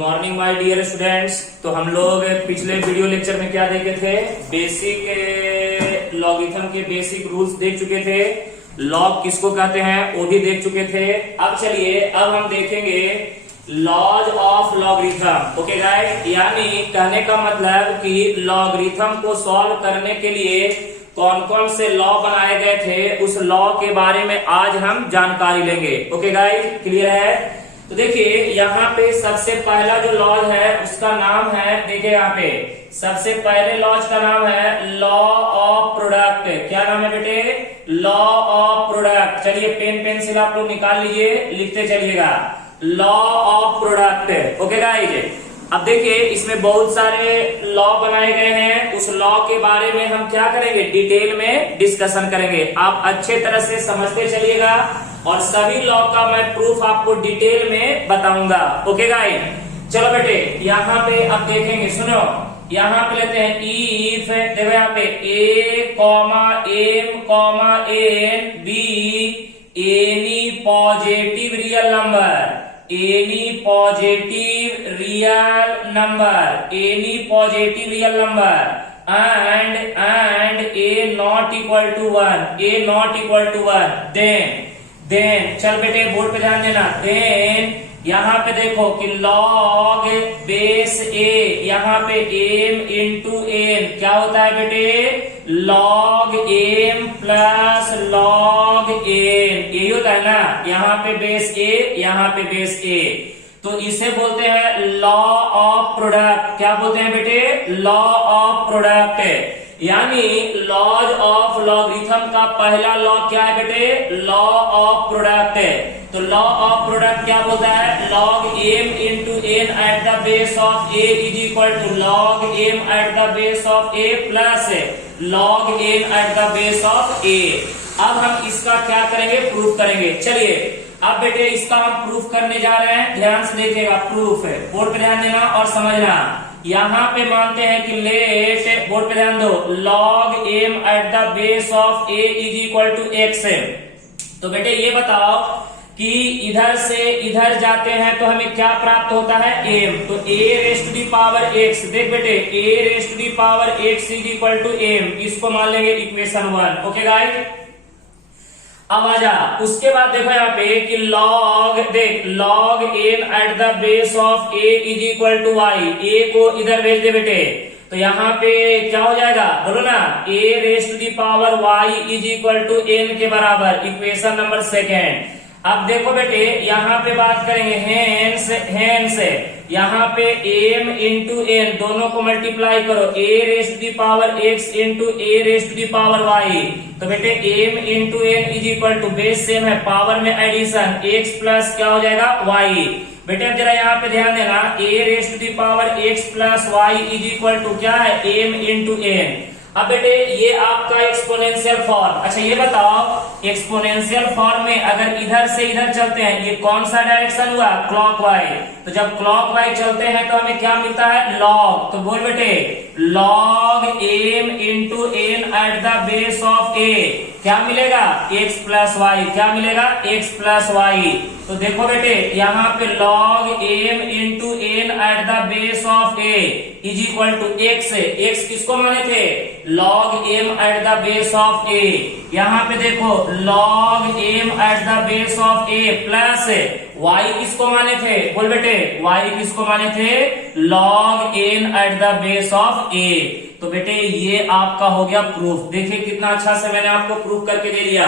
Morning my dear students. तो हम लोग पिछले वीडियो लेक्चर में क्या देखे थे, बेसिक लॉगिथम के बेसिक रूल्स देख चुके थे। लॉग किसको कहते हैं वो भी देख चुके थे। अब चलिए अब हम देखेंगे laws of logarithm. Okay guys, यानी कहने का मतलब कि लॉगरिथम को सॉल्व करने के लिए कौन कौन से लॉ बनाए गए थे, उस लॉ के बारे में आज हम जानकारी लेंगे। ओके गाइस, क्लियर है? तो देखिए यहाँ पे सबसे पहला जो लॉज है उसका नाम है, देखिए यहाँ पे सबसे पहले लॉज का नाम है लॉ ऑफ प्रोडक्ट। क्या नाम है बेटे? Law of product. चलिए पेन पेंसिल आप लोग निकाल लीजिए, लिखते चलिएगा law of product. Okay guys, अब देखिए इसमें बहुत सारे लॉ बनाए गए हैं। उस लॉ के बारे में हम क्या करेंगे, डिटेल में डिस्कशन करेंगे। आप अच्छे तरह से समझते चलिएगा और सभी लॉ का मैं प्रूफ आपको डिटेल में बताऊंगा। ओके गाइस, चलो बेटे यहाँ पे अब देखेंगे, सुनो यहाँ पे लेते हैं इफ, देखो यहाँ पे A comma M comma N be any positive real number, any positive real number, any positive real number and A not equal to one, A not equal to one, then चल बेटे board पे ध्यान देना। Then यहाँ पे देखो कि log base ए, यहाँ पे एम इंटू एन क्या होता है बेटे? Log M plus log N, यही होता है ना। यहाँ पे बेस ए, यहाँ पे बेस ए, तो इसे बोलते हैं लॉ ऑफ प्रोडक्ट। क्या बोलते हैं बेटे? Law of product. यानी लॉज ऑफ लॉगरिथम का पहला लॉ क्या है बेटे? Law of product. तो लॉ ऑफ प्रोडक्ट क्या बोलता है? Log M into N at the base of A is equal to log M at the base of A plus log N at the base of A. अब हम इसका क्या करेंगे, proof करेंगे। चलिए अब बेटे इसका हम प्रूफ करने जा रहे हैं, ध्यान से देखिएगा। प्रूफ है, बोर्ड पे ध्यान देना और समझना। यहाँ पे मानते हैं कि लेट, बोर्ड पे ध्यान दो, log M at the base of A is equal to X. तो बेटे ये बताओ कि इधर से इधर जाते हैं तो हमें क्या प्राप्त होता है? एम। तो A raise to the power X, देख बेटे A raise to the power X is equal to M, इसको मान लेंगे इक्वेशन 1। ओके गाइस, अब आजा उसके बाद देखो यहाँ पे कि लॉग, देख log M at the base of A is equal to Y, A को इधर भेज दे बेटे, तो यहाँ पे क्या हो जाएगा बोलो ना, A raise to the power Y is equal to N के बराबर, इक्वेशन नंबर 2। अब देखो बेटे यहाँ पे बात करेंगे हेंस यहाँ पे एम इंटू एन दोनों को मल्टीप्लाई करो, A raise to the power X into A raise to the power Y. तो बेटे M into N is equal to base same है, पावर में एडिशन, एक्स प्लस क्या हो जाएगा वाई। बेटे अब जरा यहाँ पे ध्यान देना, A raise to the power X plus Y is equal to क्या है? M into N. अब बेटे ये आपका एक्सपोनेंशियल फॉर्म। अच्छा ये बताओ एक्सपोनेंशियल फॉर्म में अगर इधर से इधर चलते हैं, ये कौन सा डायरेक्शन हुआ? क्लॉकवाइज। तो जब क्लॉकवाइज चलते हैं तो हमें क्या मिलता है? लॉग। तो बोल बेटे log M into N at the base of A क्या मिलेगा? X plus Y. क्या मिलेगा? X plus Y. तो देखो बेटे यहाँ पे log M into N at the base of A is equal to X. X किसको माने थे? Log M at the base of A. यहाँ पे देखो log M at the base of A plus Y किसको माने थे? बोल बेटे वाई किसको माने थे? Log N at the base of A. तो बेटे ये आपका हो गया प्रूफ। देखिए कितना अच्छा से मैंने आपको प्रूफ करके दे दिया।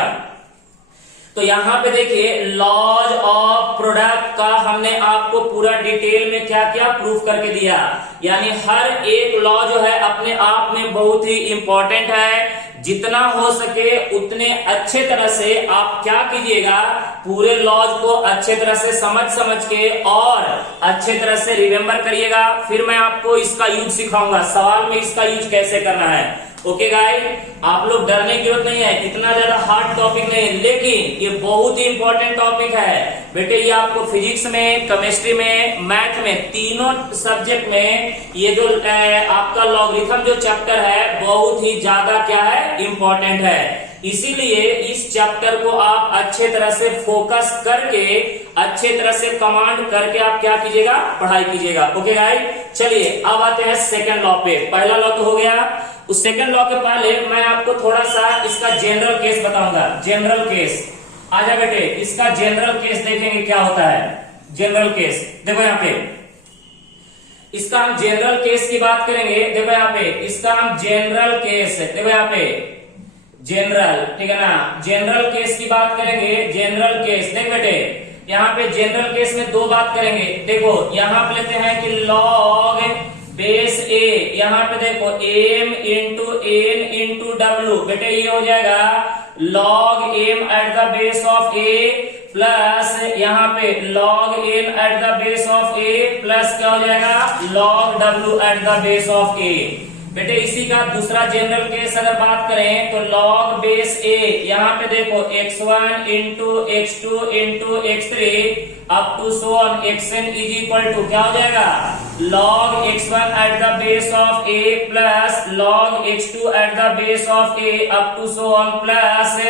तो यहाँ पे देखिए लॉज ऑफ प्रोडक्ट का हमने आपको पूरा डिटेल में क्या क्या प्रूफ करके दिया। यानी हर एक लॉ जो है अपने आप में बहुत ही इंपॉर्टेंट है। जितना हो सके उतने अच्छे तरह से आप क्या कीजिएगा, पूरे लॉज को अच्छे तरह से समझ के और अच्छे तरह से रिमेम्बर करिएगा। फिर मैं आपको इसका यूज सिखाऊंगा, सवाल में इसका यूज कैसे करना है। ओके गाइस, आप लोग डरने की जरूरत नहीं है, इतना ज्यादा हार्ड टॉपिक नहीं है, लेकिन ये बहुत ही इंपॉर्टेंट टॉपिक है बेटे। ये आपको फिजिक्स में, केमिस्ट्री में, मैथ में, तीनों सब्जेक्ट में ये जो आपका लॉगरिथम जो चैप्टर है बहुत ही ज्यादा क्या है, इंपॉर्टेंट है। इसीलिए इस चैप्टर को आप अच्छे तरह से फोकस करके, अच्छे तरह से कमांड करके आप क्या कीजिएगा, पढ़ाई कीजिएगा। ओके गाइस, चलिए अब आते हैं सेकंड लॉ पे। पहला लॉ तो हो गया, उस सेकंड लॉ के पहले मैं आपको थोड़ा सा इसका जनरल केस बताऊंगा। जनरल केस, आजा बेटे, इसका जनरल केस देखेंगे क्या होता है। जनरल केस देखो यहाँ पे, इसका हम जनरल केस की बात करेंगे। देखो यहाँ पे, इसका हम जनरल केस, देखो यहाँ पे जनरल, ठीक है ना, जनरल केस की बात करेंगे। जनरल केस देख बेटे, यहाँ पे जनरल केस में दो बात करेंगे। देखो यहाँ पे लेते हैं कि लॉग बेस ए, यहाँ पे देखो M into N into W, बेटे ये हो जाएगा log M at the base of A plus यहाँ पे log N at the base of A plus क्या हो जाएगा, log W at the base of A. बेटे इसी का दूसरा जनरल केस अगर बात करें तो लॉग बेस ए, यहाँ पे देखो x1 into x2 into x3 up to so on xn is equal to क्या हो जाएगा, log x1 at the base of a plus log x2 at the base of a up to so on plus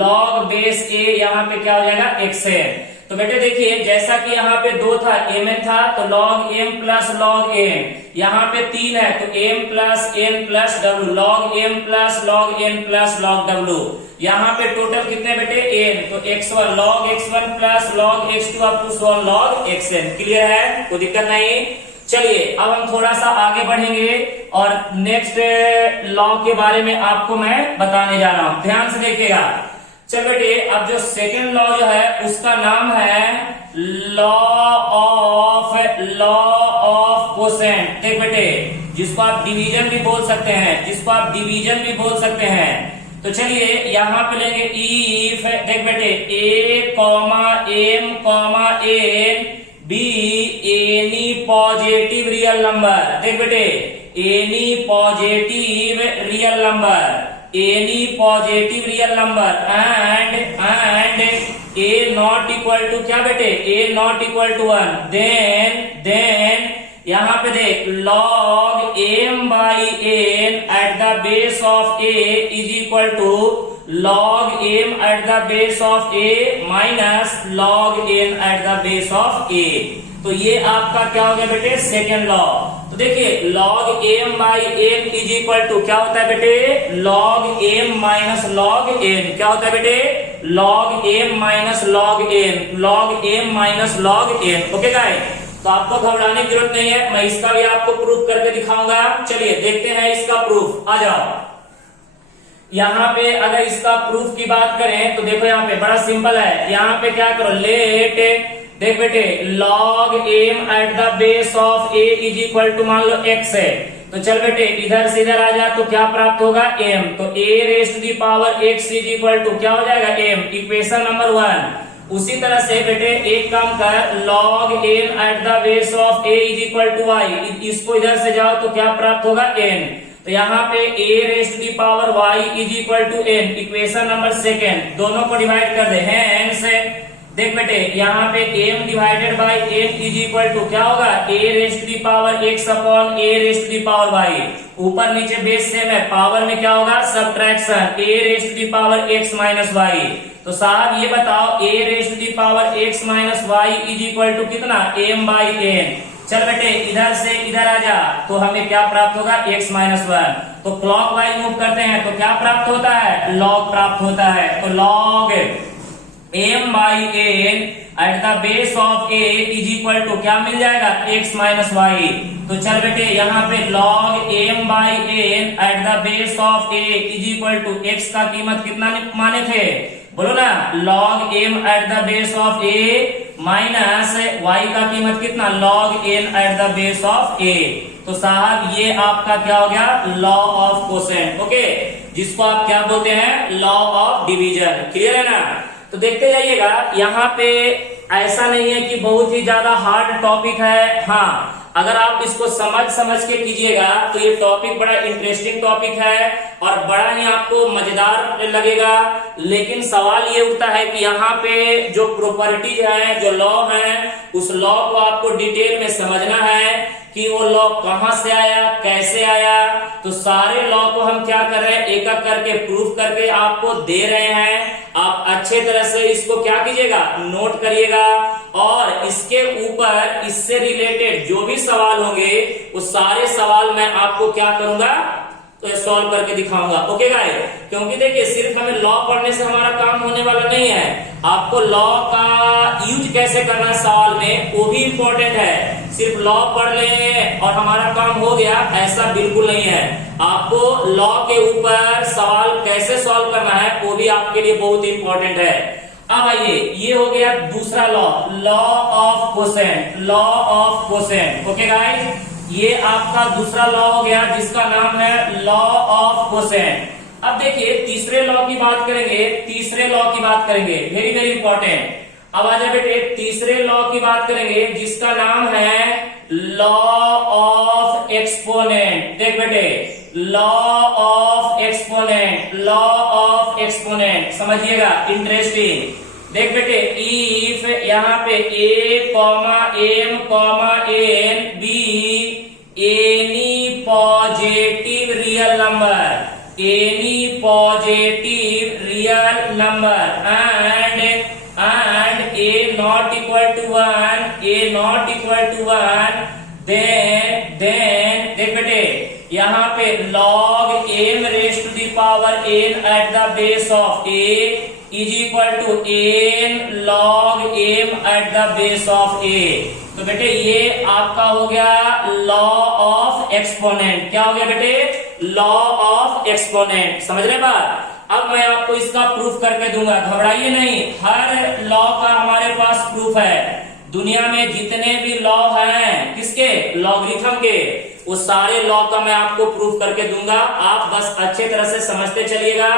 log base a, यहाँ पे क्या हो जाएगा xn। तो बेटे देखिए, जैसा कि यहाँ पे 2 था, mn था, तो log m plus log m, यहाँ पे 3 है तो m plus n plus w, log m plus log n plus log w, यहाँ पे टोटल कितने बेटे n, तो x1 log x1 plus log x2 up to so log xn। Clear है, कोई दिक्कत नहीं। चलिए अब हम थोड़ा सा आगे बढ़ेंगे और नेक्स्ट लॉ के बारे में आपको मैं बताने जा रहा हूं, ध्यान से देखिएगा। चल बेटे, अब जो सेकंड लॉ जो है उसका नाम है लॉ ऑफ कोसेंट। देख बेटे, जिसको आप डिवीजन भी बोल सकते हैं, जिसको आप डिवीजन भी बोल सकते हैं। तो चलिए यहाँ पे लेंगे इफ, देख बेटे a comma m comma n be any positive real number. देख बेटे, any positive real number, any positive real number and A not equal to क्या बेटे, A not equal to 1, then यहाँ पे देख log m by n at the base of a is equal to log m at the base of a minus log n at the base of a। तो ये आपका क्या हो गया बेटे, सेकेंड लॉ। तो देखिए log m by n is equal to क्या होता है बेटे, log m minus log n, क्या होता है बेटे, log m minus log n, log m minus log n। Okay guys, तो आपको घबराने की जरूरत नहीं है, मैं इसका भी आपको प्रूफ करके दिखाऊंगा। चलिए देखते हैं इसका प्रूफ, आ जाओ। यहाँ पे अगर इसका प्रूफ की बात करें तो देखो यहाँ पे बड़ा सिंपल है। यहाँ पे क्या करो, लेट, देख बेटे log m at the base of a is equal to मान लो x है, तो चल बेटे इधर से इधर आ जा तो क्या प्राप्त होगा m, तो a raised to the power x is equal to क्या हो जाएगा m, इक्वेशन नंबर 1। उसी तरह से बेटे एक काम कर, log n at the base of a is equal to y, इसको इधर से जाओ तो क्या प्राप्त होगा n, तो यहाँ पे a raised to the power y is equal to n, equation number 2, दोनों को डिवाइड कर दे हैंस। देख बेटे यहाँ पे m divided by n is equal to क्या होगा, a raised to the power x upon a raised to the power y, ऊपर नीचे बेस सेम है, पावर में क्या होगा subtraction, a raised to the power x minus y। तो साहब ये बताओ a raised to the power x minus y is equal to कितना, m बाई n। चल बेटे इधर से इधर आ जा तो हमें क्या प्राप्त होगा, x माइनस 1। तो क्लॉक वाइज मूव करते हैं तो क्या प्राप्त होता है, लॉग प्राप्त होता है। तो log m by n at the base of a is equal to क्या मिल जाएगा, x माइनस y। तो चल बेटे यहाँ पे log m by n at the base of a is equal to x का कीमत कितना माने थे, बोलो ना, log m at the base of a minus y का कीमत कितना, log n at the base of a। तो साहब ये आपका क्या हो गया, लॉ ऑफ कोसेंट। ओके, जिसको आप क्या बोलते हैं, लॉ ऑफ डिवीजन। क्लियर है ना। तो देखते जाइएगा, यहाँ पे ऐसा नहीं है कि बहुत ही ज्यादा हार्ड टॉपिक है। हाँ, अगर आप इसको समझ के कीजिएगा तो ये टॉपिक बड़ा इंटरेस्टिंग टॉपिक है और बड़ा ही आपको मजेदार लगेगा। लेकिन सवाल ये उठता है कि यहाँ पे जो प्रॉपर्टीज है, जो लॉ है, उस लॉ को आपको डिटेल में समझना है कि वो लॉ कहां से आया, कैसे आया। तो सारे लॉ को हम क्या कर रहे हैं, एक एक करके प्रूफ करके आपको दे रहे हैं। आप अच्छे तरह से इसको क्या कीजिएगा, नोट करिएगा, और इसके ऊपर इससे रिलेटेड जो भी सवाल होंगे वो सारे सवाल मैं आपको क्या करूंगा, तो सॉल्व करके दिखाऊंगा। ओके गाइस, क्योंकि देखिए सिर्फ हमें लॉ पढ़ने से हमारा काम होने वाला नहीं है, आपको लॉ का यूज कैसे करना है सवाल में वो भी इंपॉर्टेंट है। सिर्फ लॉ पढ़ लें और हमारा काम हो गया, ऐसा बिल्कुल नहीं है। आपको लॉ के ऊपर सवाल कैसे सॉल्व करना है वो भी आपके लिए बहुत इंपॉर्टेंट है। अब आइए, ये हो गया दूसरा law, law of quotient, law of quotient. Okay guys, ये आपका दूसरा लॉ हो गया जिसका नाम है लॉ ऑफ कोसेंट। अब देखिए तीसरे लॉ की बात करेंगे, तीसरे लॉ की बात करेंगे, वेरी वेरी इंपॉर्टेंट। अब आ जाए बेटे, तीसरे लॉ की बात करेंगे जिसका नाम है लॉ ऑफ एक्सपोनेंट। देख बेटे, law of exponent, law of exponent समझिएगा, इंटरेस्टिंग। देख बेटे, इफ यहाँ पे a comma m comma n be any positive real number, any positive real number and a not equal to 1, a not equal to 1, then देख बेटे यहाँ पे log m raised to the power n at the base of a is equal to n log m at the base of a। तो बेटे ये आपका हो गया लॉ ऑफ एक्सपोनेंट। क्या हो गया बेटे, लॉ ऑफ एक्सपोनेंट। समझ रहे बात। अब मैं आपको इसका प्रूफ करके दूंगा, घबराइए नहीं, हर लॉ का हमारे पास प्रूफ है। दुनिया में जितने भी लॉ हैं, किसके, लॉगरिथम के, वो सारे लॉ का मैं आपको प्रूफ करके दूंगा। आप बस अच्छे तरह से समझते चलिएगा,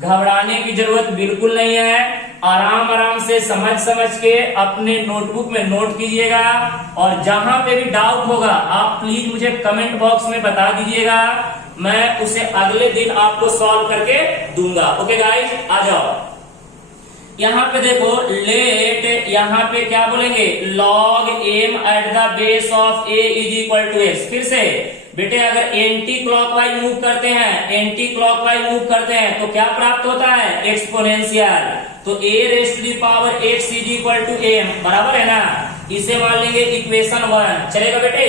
घबराने की जरूरत बिल्कुल नहीं है। आराम आराम से समझ समझ के अपने नोटबुक में नोट कीजिएगा, और जहां पे भी डाउट होगा आप प्लीज मुझे कमेंट बॉक्स में बता दीजिएगा, मैं उसे अगले दिन आपको सॉल्व करके दूंगा। ओके गाइस, आ जाओ। यहाँ पे देखो, लेट, यहाँ पे क्या बोलेंगे, log m at the base of a is equal to x। फिर से बेटे, अगर एंटी क्लॉकवाइज मूव करते हैं, एंटी क्लॉकवाइज मूव करते हैं तो क्या प्राप्त होता है, एक्सपोनेंशियल। तो a raised to the power x is equal to m, बराबर है ना। इसे मान लेंगे इक्वेशन 1, चलेगा बेटे।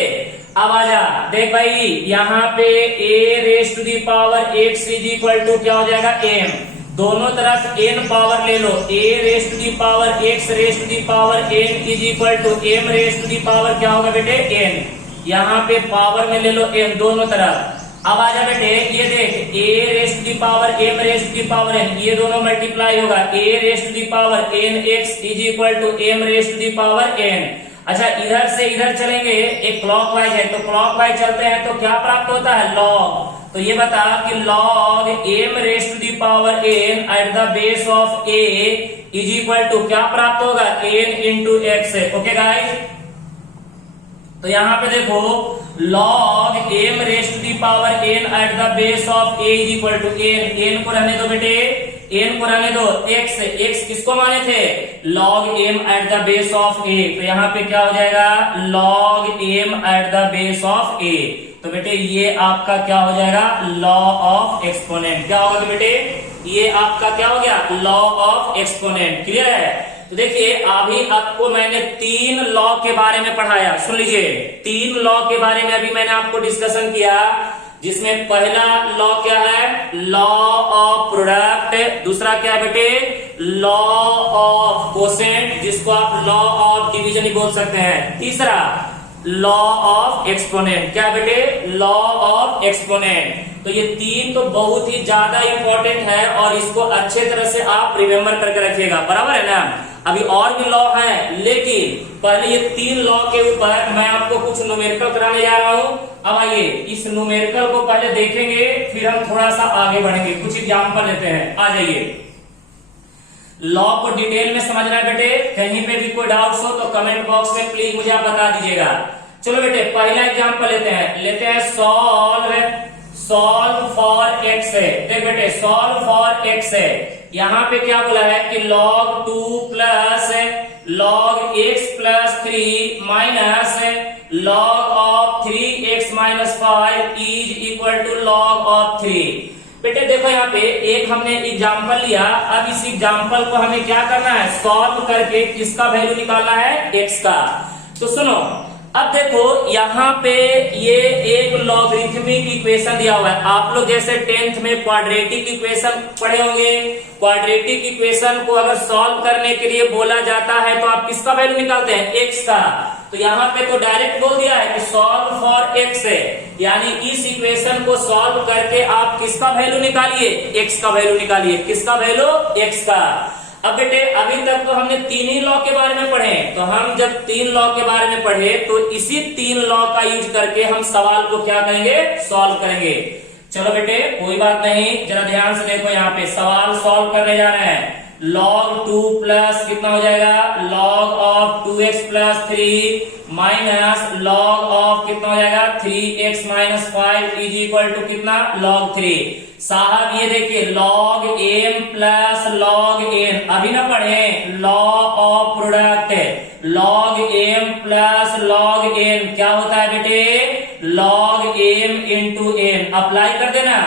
अब आजा, देख भाई, यहाँ पे a raised to the power x is equal to क्या हो जाएगा, m। दोनों तरफ n पावर ले लो, a raised to the power x raised to the power n is equal to m raised to the power क्या होगा बेटे, n। यहाँ पे पावर में ले लो n दोनों तरफ। अब आजा बेटे, ये देख, a raised to the power m raised to the power n, ये दोनों मल्टीप्लाई होगा, a raised to the power nx is equal to m raised to the power n। अच्छा, इधर से इधर चलेंगे, एक क्लॉकवाइज है तो क्लॉकवाइज चलते हैं तो क्या प्राप्त होता है, लॉग। तो ये बता कि log m raised to the power n at the base of a is equal to क्या प्राप्त होगा, n into X. Okay guys, तो यहाँ पे देखो, log m raised to the power n at the base of a is equal to n को रहने दो बेटे, n को रहने दो, x किसको माने थे, log m at the base of a। तो यहाँ पे क्या हो जाएगा, log m at the base of a। तो बेटे ये आपका क्या हो जाएगा, लॉ ऑफ एक्सपोनेंट। क्या होगा बेटे, ये आपका क्या हो गया, लॉ ऑफ एक्सपोनेंट। क्लियर है। तो देखिए, अभी आपको मैंने 3 लॉ के बारे में पढ़ाया, सुन लीजिए, 3 लॉ के बारे में अभी मैंने आपको डिस्कशन किया, जिसमें पहला लॉ क्या है, लॉ ऑफ प्रोडक्ट। दूसरा क्या है बेटे, लॉ ऑफ कोसेंट, जिसको आप लॉ ऑफ डिवीजन ही बोल सकते हैं। तीसरा लॉ ऑफ एक्सपोनेंट। क्या बेटे, लॉ ऑफ एक्सपोनेंट। तो ये 3 तो बहुत ही ज्यादा इंपॉर्टेंट है, और इसको अच्छे तरह से आप रिमेम्बर करके रखिएगा, बराबर है ना। अभी और भी लॉ है, लेकिन पहले ये 3 लॉ के ऊपर मैं आपको कुछ न्यूमेरिकल कराने जा रहा हूं। अब आइए, इस न्यूमेरिकल को पहले देखेंगे, फिर हम थोड़ा सा आगे बढ़ेंगे, कुछ एग्जाम्पल लेते हैं। आ जाइए, लॉ को डिटेल में समझना है बेटे, कहीं पे भी कोई डाउट्स हो तो कमेंट बॉक्स में प्लीज मुझे आप बता दीजिएगा। चलो बेटे, पहला एग्जांपल लेते हैं सॉल्व फॉर एक्स है। देख बेटे, सॉल्व फॉर एक्स है, यहाँ पे क्या बोला है कि log 2 plus log x plus 3 minus log of 3 minus 5 is equal to log of 3। बेटे देखो यहाँ पे एक हमने एग्जाम्पल लिया, अब इस एग्जाम्पल को हमें क्या करना है, सॉल्व करके किसका वैल्यू निकालना है, x का। तो सुनो, अब देखो यहाँ पे ये एक लॉगरिथमिक इक्वेशन दिया हुआ है। आप लोग जैसे 10th में क्वाड्रेटिक इक्वेशन पढ़े होंगे, क्वाड्रेटिक इक्वेशन को अगर सॉल्व करने के लिए बोला जाता है तो आप किसका वैल्यू निकालते हैं, x का। तो यहाँ पे तो डायरेक्ट बोल दिया है कि सॉल्व फॉर x है, यानी इस इक्वेशन को सॉल्व करके आप किसका वैल्यू निकालिए, x का वैल्यू निकालिए। किसका वैल्यू, x का। अब बेटे अभी तक तो हमने 3 ही लॉ के बारे में पढ़े, तो हम जब 3 लॉ के बारे में पढ़े तो इसी 3 लॉ का यूज करके हम सवाल को क्या करेंगे, सॉल्व करेंगे। चलो बेटे कोई बात नहीं, जरा ध्यान से देखो, यहाँ पे सवाल सॉल्व करने जा रहे हैं। log 2 प्लस कितना हो जाएगा, log of 2x plus 3 minus log of कितना हो जाएगा 3x minus 5 is equal to कितना, log 3। साहब ये देखिए log m plus log n, अभी ना पढ़े, law of product, log m plus log n क्या होता है बेटे, log m into n। Apply कर देना,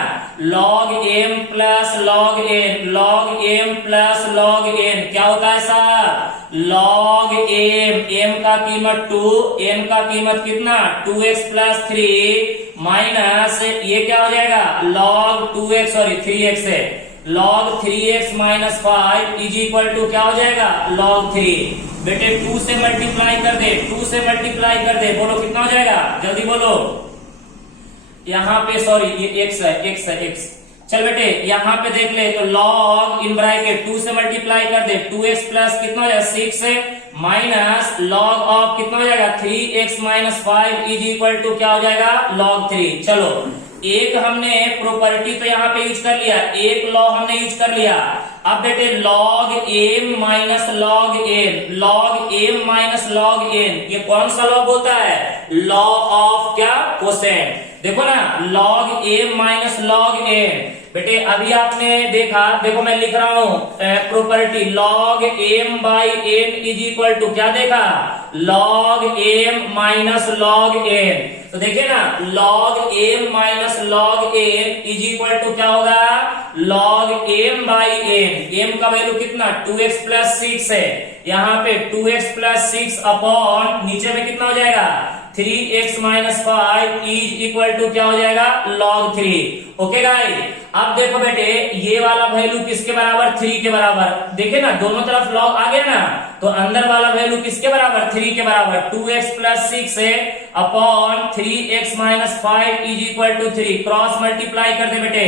log m plus log n, log m plus log n क्या होता है साहब, log m का कीमत 2, m का कीमत कितना 2x प्लस 3 माइनस ये क्या हो जाएगा log 2x, सॉरी 3x है, log 3x minus 5 is equal to क्या हो जाएगा log 3। बेटे 2 से मल्टीप्लाई कर दे, 2 से मल्टीप्लाई कर दे, बोलो कितना हो जाएगा, जल्दी बोलो। यहाँ पे सॉरी ये x है, x है, x। चल बेटे यहाँ पे देख ले, तो log इन ब्रैकेट 2 से मल्टीप्लाई कर दे, 2x प्लस कितना हो जाएगा 6 है माइनस log ऑफ कितना हो जाएगा 3x minus 5 is equal to क्या हो जाएगा log 3। चलो एक हमने प्रॉपर्टी तो यहाँ पे यूज कर लिया, एक लॉ हमने यूज कर लिया। अब बेटे log m minus log n, log m minus log n ये कौन सा लॉ बोलता है, लॉ ऑफ क्या, कोसेंट। देखो ना log m minus log n, बेटे अभी आपने देखा, देखो मैं लिख रहा हूं property log m by n is equal to क्या देखा, log m minus log n। तो देखिए ना log m minus log n is equal to क्या होगा, log m by n। m का वैल्यू कितना 2x प्लस 6 है, यहाँ पे 2x प्लस 6 अपॉन नीचे में कितना हो जाएगा 3x minus 5 is equal to क्या हो जाएगा log 3। ओके गाइस, अब देखो बेटे ये वाला वैल्यू किसके बराबर, 3 के बराबर। देखिए ना दोनों तरफ log आ गया ना, तो अंदर वाला वैल्यू किसके बराबर, 3 के बराबर। 2x प्लस 6 है upon 3x minus 5 is equal to 3, cross multiply कर दे बेटे,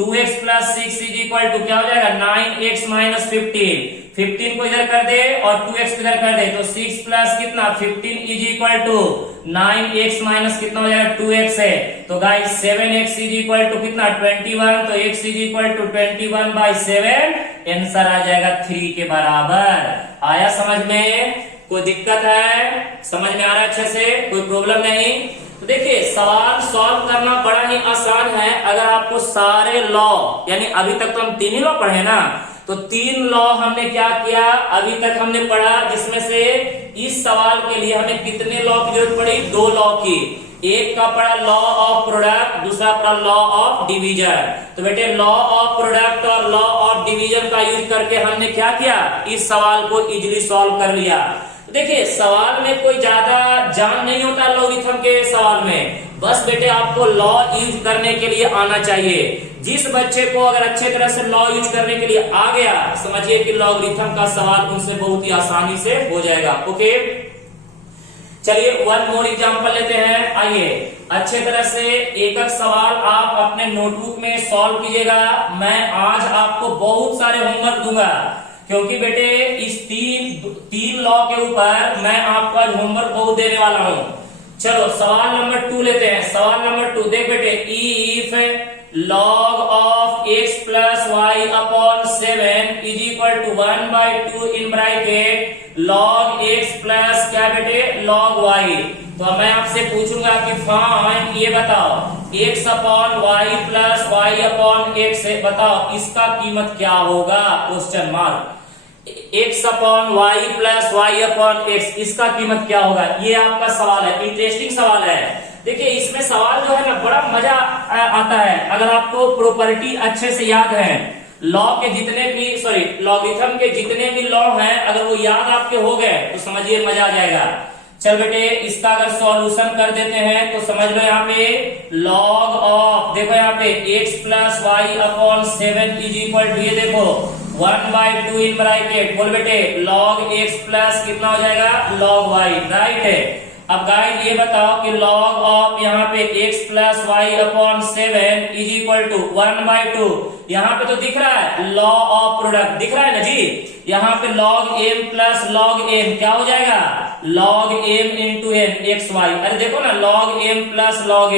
2x plus 6 is equal to क्या हो जाएगा 9x माइनस 15 को इधर कर दे और 2x को इधर कर दे, तो 6 प्लस कितना 15 is equal to 9x minus कितना हो जाएगा 2x है, तो guys 7x is equal to कितना 21, तो x is equal to 21 by 7, answer आ जाएगा 3 के बराबर। आया समझ में, कोई दिक्कत है, समझ में आ रहा है अच्छे से, कोई प्रॉब्लम नहीं। तो देखिए सवाल सॉल्व करना बड़ा ही आसान है अगर आपको सारे लॉ, यानी अभी तक तो हम 3 ही लॉ पढ़े ना, तो 3 लॉ हमने क्या किया अभी तक हमने पढ़ा, जिसमें से इस सवाल के लिए हमें कितने लॉ की जरूरत पड़ी, 2 लॉ की। एक का पढ़ा लॉ ऑफ प्रोडक्ट, दूसरा पढ़ा लॉ ऑफ डिवीजन। तो बेटे लॉ ऑफ प्रोडक्ट और लॉ ऑफ डिवीजन का यूज करके हमने क्या किया, इस सवाल को इजीली सॉल्व कर लिया। देखिए सवाल में कोई ज्यादा जान नहीं होता लॉगरिथम के सवाल में, बस बेटे आपको लॉ यूज करने के लिए आना चाहिए। जिस बच्चे को अगर अच्छे तरह से लॉ यूज करने के लिए आ गया, समझिए कि लॉगरिथम का सवाल उनसे बहुत ही आसानी से हो जाएगा। ओके चलिए वन मोर एग्जांपल लेते हैं। आइए अच्छे तरह से एक एक सवाल आप अपने नोटबुक में सॉल्व कीजिएगा। मैं आज आपको बहुत सारे होमवर्क दूंगा, क्योंकि बेटे इस तीन लॉ के ऊपर मैं आपको आज होमवर्क बहुत देने वाला हूं। चलो सवाल नंबर 2 लेते हैं। सवाल नंबर 2 देख बेटे, if log of x plus y upon 7 is equal to 1/2 in bracket log x plus क्या बेटे log y। तो मैं आपसे पूछूंगा कि फाइंड, ये बताओ x upon y plus y upon x, बताओ इसका कीमत क्या होगा, question mark. x upon y plus y upon x, इसका कीमत क्या होगा, ये आपका सवाल है, इंटरेस्टिंग सवाल है। देखिए इसमें सवाल जो है ना बड़ा मजा आता है अगर आपको प्रॉपर्टी अच्छे से याद है। लॉग के जितने भी लॉगरिथम के जितने भी लॉ हैं अगर वो याद आपके हो गए तो समझिए मजा आ जाएगा। चल बेटे इसका अगर सॉल्यूशन कर देते हैं तो समझ लो यहाँ पे लॉग ऑफ, देखो यहाँ पे x plus Y upon 7 is equal to, ये देखो 1/2 इन ब्रैकेट, बोल बेटे लॉग x प्लस कितना हो जाएगा लॉग y, राइट है। अब गाइस ये बताओ कि लॉग ऑफ यहाँ पे x plus Y upon 7 is equal to 1/2, यहाँ पे तो दिख रहा है लॉ ऑफ प्रोडक्ट दिख रहा है ना जी। यहाँ पे log m plus log m क्या हो जाएगा log m into n X Y, अरे देखो ना log m plus log m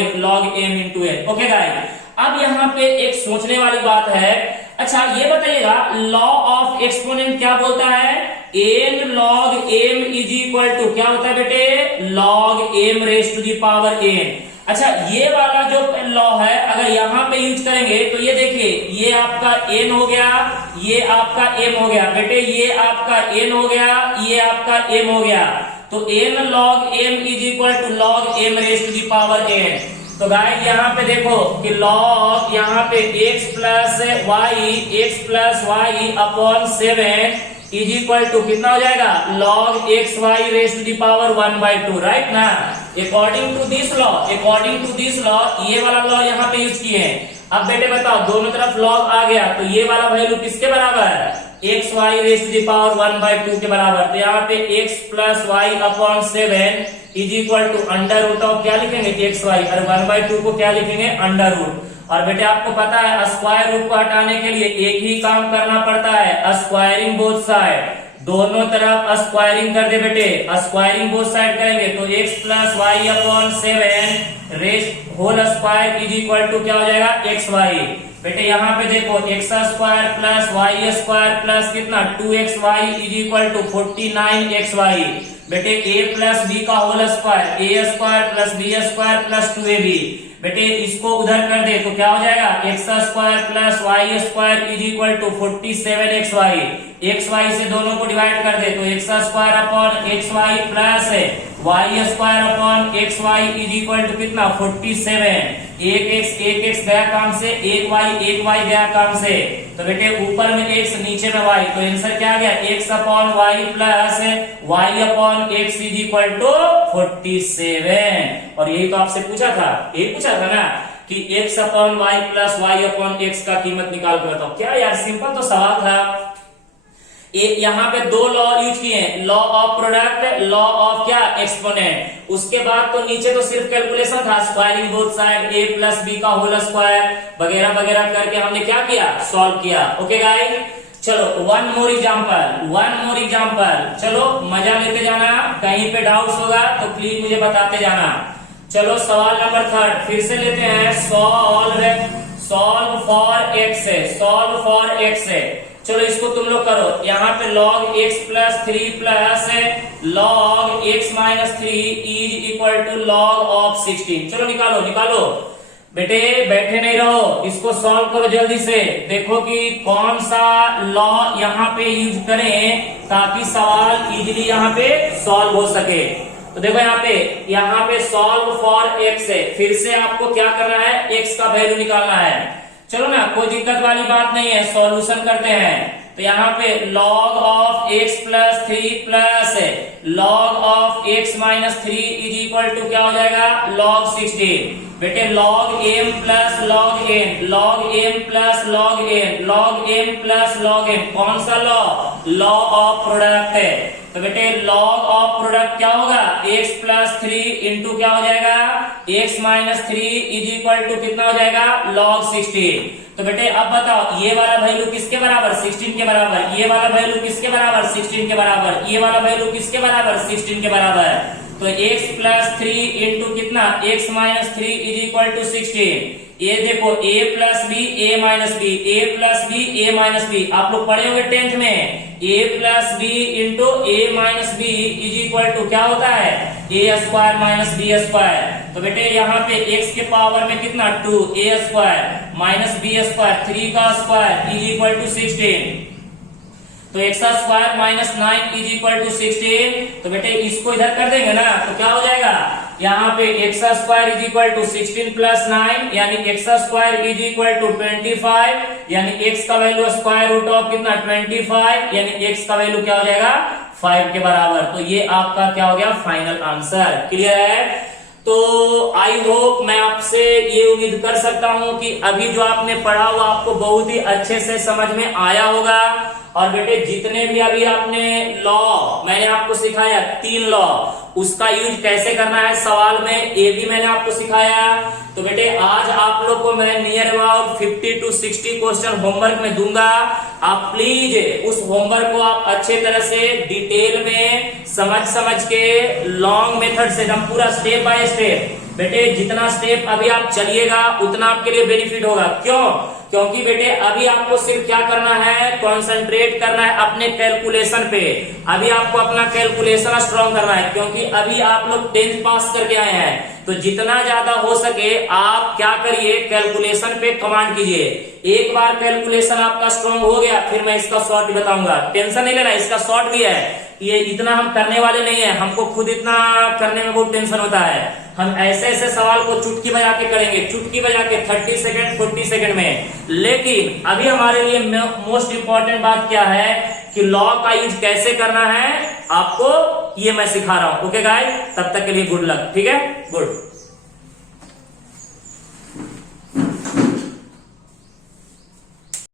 into n। Okay guys अब यहाँ पे एक सोचने वाली बात है, अच्छा ये बताइएगा लॉ ऑफ एक्सपोनेंट क्या बोलता है, n log m is equal to क्या होता है बेटे log m raise to the power n। अच्छा ये वाला जो लॉ है अगर यहाँ पे यूज करेंगे तो ये देखिए ये आपका n हो गया, ये आपका m हो गया बेटे, ये आपका n हो गया, ये आपका m हो गया, तो n log m is equal to log m raise to the power n। तो गाइस यहाँ पे देखो कि log यहाँ पे x plus Y upon 7 is equal to कितना हो जाएगा log x y raise to the power 1/2, right ना। अकॉर्डिंग टू दिस लॉ ये वाला लॉ यहाँ पे यूज किए हैं। अब बेटे बताओ दोनों तरफ log आ गया तो ये वाला वैल्यू किसके बराबर है x y raise to the power 1/2 के बराबर। तो यहाँ पे x plus Y upon 7 is equal to under root of क्या लिखेंगे एक्स वाई, और 1/2 को क्या लिखेंगे अंडर रूट। और बेटे आपको पता है स्क्वायर रूट को हटाने के लिए एक ही काम करना पड़ता है स्क्वायरिंग बोथ साइड, दोनों तरफ स्क्वायरिंग कर दे बेटे, स्क्वायरिंग बोथ साइड करेंगे तो x plus Y upon 7 raise whole square is equal to क्या हो जाएगा एक्स वाई। बेटे यहाँ पे देखो X square plus Y square plus कितना 2xy is equal to 49xy। बेटे a प्लस बी का whole square A square plus B square plus 2ab। बेटे इसको उधर कर दे तो क्या हो जाएगा x square plus Y square is equal to 47xy। xy से दोनों को डिवाइड कर दे तो x square upon x y plus Y square upon x y is equal to कितना 47। एक x गया काम से, एक y गया काम से, तो बेटे ऊपर में x नीचे में y, तो आंसर क्या आ गया x upon y plus y upon x is equal to 47। और यही तो आपसे पूछा था, यही पूछा था ना कि x upon y plus y upon x का कीमत निकाल कर बताओ। क्या यार सिंपल तो सवाल था। यहाँ पे दो लॉ यूज किए हैं, law of product, law of क्या एक्सपोनेंट। उसके बाद तो नीचे तो सिर्फ कैलकुलेशन था squaring both side a plus B का होल स्क्वायर वगैरह वगैरह करके हमने क्या किया सॉल्व किया। ओके गाइस चलो वन मोर एग्जांपल, चलो मजा लेते जाना, कहीं पे डाउट्स होगा तो प्लीज मुझे बताते जाना। चलो सवाल नंबर 3 फिर से लेते हैं, सॉल्व फॉर एक्स है। चलो इसको तुम लोग करो, यहाँ पे log x plus 3 plus log x minus 3 is equal to log of 16। चलो निकालो बेटे, बैठे नहीं रहो, इसको सॉल्व करो जल्दी से। देखो कि कौन सा लॉ यहाँ पे यूज करें ताकि सवाल इजीली यहाँ पे सॉल्व हो सके। तो देखो यहाँ पे सॉल्व फॉर एक्स है, फिर से आपको क्या करना है एक्स का वैल्यू निकालना है। चलो ना कोई दिक्कत वाली बात नहीं है, सॉल्यूशन करते हैं। तो यहाँ पे log of x plus 3 plus log of x minus 3 is equal to क्या हो जाएगा log 16। बेटे log m plus log m plus log m plus log m, कौन सा लॉ ऑफ प्रोडक्ट है। तो बेटे log ऑफ प्रोडक्ट क्या होगा x प्लस 3 इंटू क्या हो जाएगा x minus 3 is equal to कितना हो जाएगा log 16। तो बेटे अब बताओ ये वाला वैल्यू किसके बराबर 16 के बराबर, ये वाला वैल्यू किसके बराबर 16 के बराबर, ये वाला वैल्यू किसके बराबर 16 के बराबर। तो x प्लस 3 इंटू कितना x minus 3 is equal to 16। ये देखो a plus b a minus b, a plus b a minus b, आप लोग पढ़े होंगे 10th में। a plus b into a minus b is equal to क्या होता है a square minus b square. तो बेटे यहाँ पे x के पावर में कितना 2 a square minus b square 3 का स्क्वायर इज इक्वल टू 16। तो x square minus 9 is equal to 16। तो बेटे इसको इधर कर देंगे ना, तो क्या हो जाएगा, यहाँ पे x square is equal to 16 plus 9 यानी x square is equal to 25, यानी एक्स का वैल्यू स्क्वायर रूट ऑफ कितना 25, यानी एक्स का वैल्यू क्या हो जाएगा 5 के बराबर। तो ये आपका क्या हो गया फाइनल आंसर। क्लियर है। तो आई होप मैं आपसे ये उम्मीद कर सकता हूं कि अभी जो आपने पढ़ा वो आपको बहुत ही अच्छे से समझ में आया होगा। और बेटे जितने भी अभी आपने लॉ मैंने आपको सिखाया 3 लॉ, उसका यूज कैसे करना है सवाल में, ये भी मैंने आपको सिखाया। तो बेटे आज आप लोग को मैं near about 50 to 60 question homework में दूंगा। आप प्लीज उस होमवर्क को आप अच्छे तरह से डिटेल में समझ के लॉन्ग मेथड से एकदम पूरा स्टेप बाय स्टेप, बेटे जितना स्टेप अभी आप चलिएगा उतना आपके लिए बेनिफिट होगा। क्यों? क्योंकि बेटे अभी आपको सिर्फ क्या करना है, कंसंट्रेट करना है अपने कैलकुलेशन पे। अभी आपको अपना कैलकुलेशन स्ट्रॉन्ग करना है, क्योंकि अभी आप लोग 10th पास करके आए हैं। तो जितना ज्यादा हो सके आप क्या करिए, कैलकुलेशन पे कमांड कीजिए। एक बार कैलकुलेशन आपका स्ट्रॉन्ग हो गया, फिर मैं इसका शॉर्ट भी बताऊंगा, टेंशन नहीं लेना, इसका शॉर्ट भी है। ये इतना हम करने वाले नहीं है, हमको खुद इतना करने में बहुत टेंशन होता है। हम ऐसे ऐसे सवाल को चुटकी बजा के करेंगे, चुटकी बजा के 30 सेकंड 40 सेकंड में। लेकिन अभी हमारे लिए मोस्ट इंपॉर्टेंट बात क्या है कि लॉ का यूज कैसे करना है, आपको ये मैं सिखा रहा हूं। ओके गाइस, तब तक के लिए गुड लक। ठीक है, गुड।